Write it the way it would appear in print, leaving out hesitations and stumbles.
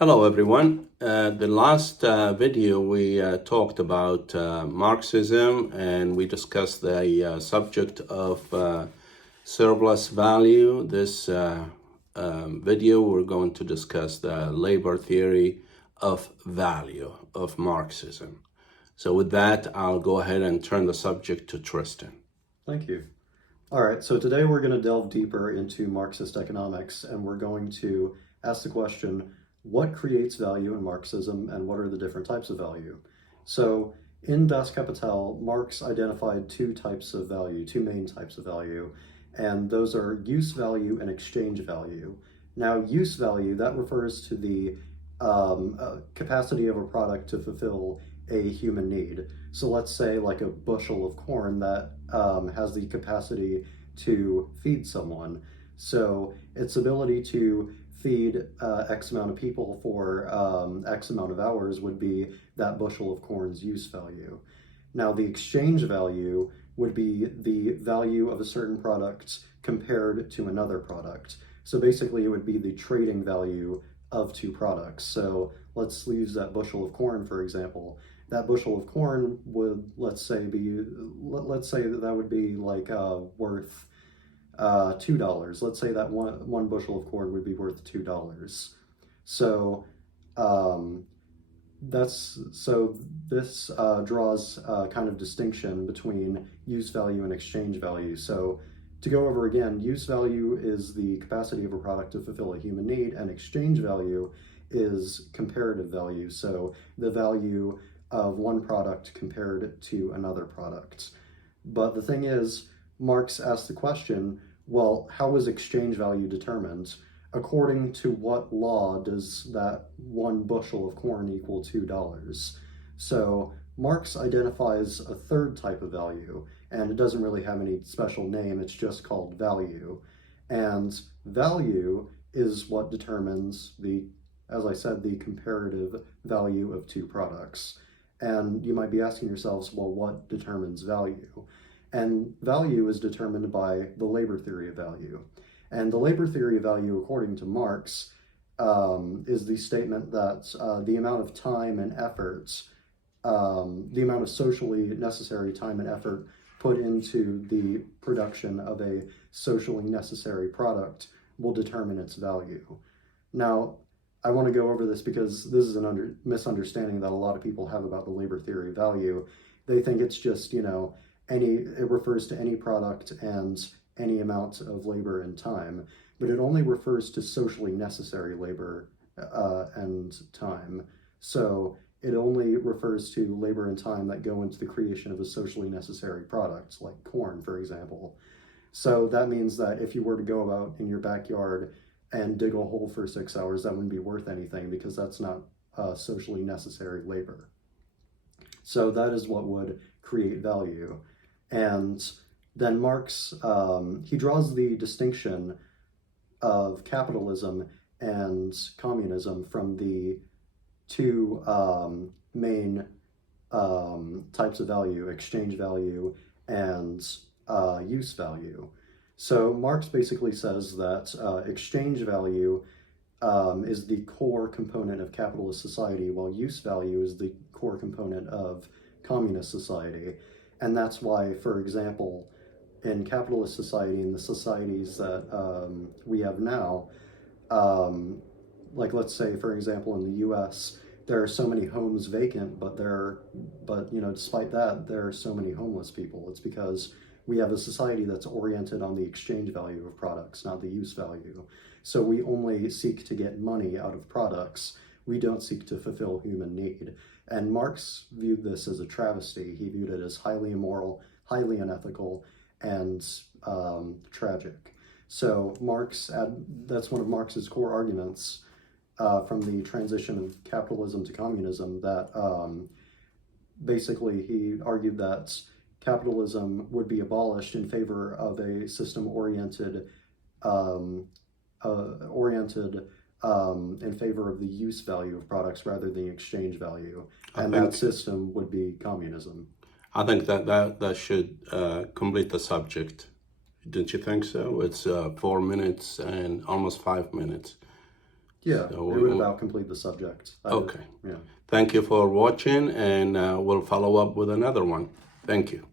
Hello, everyone. The last video we talked about Marxism, and we discussed the subject of surplus value. This video, we're going to discuss the labor theory of value of Marxism. So with that, I'll go ahead and turn the subject to Tristan. Thank you. All right, so today we're going to delve deeper into Marxist economics, and we're going to ask the question, what creates value in Marxism, and what are the different types of value? So in Das Kapital, Marx identified two main types of value, and those are use value and exchange value. Now, use value, that refers to the capacity of a product to fulfill a human need. So let's say like a bushel of corn that has the capacity to feed someone. So its ability to feed X amount of people for X amount of hours would be that bushel of corn's use value. Now the exchange value would be the value of a certain product compared to another product. So basically it would be the trading value of two products. So let's use that bushel of corn, for example. That bushel of corn would, let's say that would be like worth $2. Let's say that one bushel of corn would be worth $2. So this draws a kind of distinction between use value and exchange value. So to go over again, use value is the capacity of a product to fulfill a human need, and exchange value is comparative value. So the value of one product compared to another product. But the thing is, Marx asked the question, well, how is exchange value determined? According to what law does that one bushel of corn equal $2? So Marx identifies a third type of value, and it doesn't really have any special name, it's just called value. And value is what determines as I said, the comparative value of two products. And you might be asking yourselves, well, what determines value? And value is determined by the labor theory of value. And the labor theory of value, according to Marx, is the statement that the amount of time and effort, the amount of socially necessary time and effort put into the production of a socially necessary product will determine its value. Now, I want to go over this because this is a misunderstanding that a lot of people have about the labor theory of value. They think it's just, it refers to any product and any amount of labor and time, but it only refers to socially necessary labor and time. So it only refers to labor and time that go into the creation of a socially necessary product, like corn, for example. So that means that if you were to go about in your backyard and dig a hole for 6 hours, that wouldn't be worth anything because that's not socially necessary labor. So that is what would create value. And then Marx, he draws the distinction of capitalism and communism from the two main types of value, exchange value and use value. So Marx basically says that exchange value is the core component of capitalist society, while use value is the core component of communist society. And that's why, for example, in capitalist society, in the societies that we have now, like let's say, for example, in the US, there are so many homes vacant, but despite that, there are so many homeless people. It's because we have a society that's oriented on the exchange value of products, not the use value. So we only seek to get money out of products. We don't seek to fulfill human need. And Marx viewed this as a travesty. He viewed it as highly immoral, highly unethical, and tragic. So that's one of Marx's core arguments from the transition of capitalism to communism, that basically he argued that capitalism would be abolished in favor of a system oriented in favor of the use value of products rather than the exchange value, and that system would be communism. I think that should complete the subject. Don't you think so? It's 4 minutes and almost 5 minutes. Yeah, So it would about complete the subject. okay. Yeah. Thank you for watching, and we'll follow up with another one. Thank you.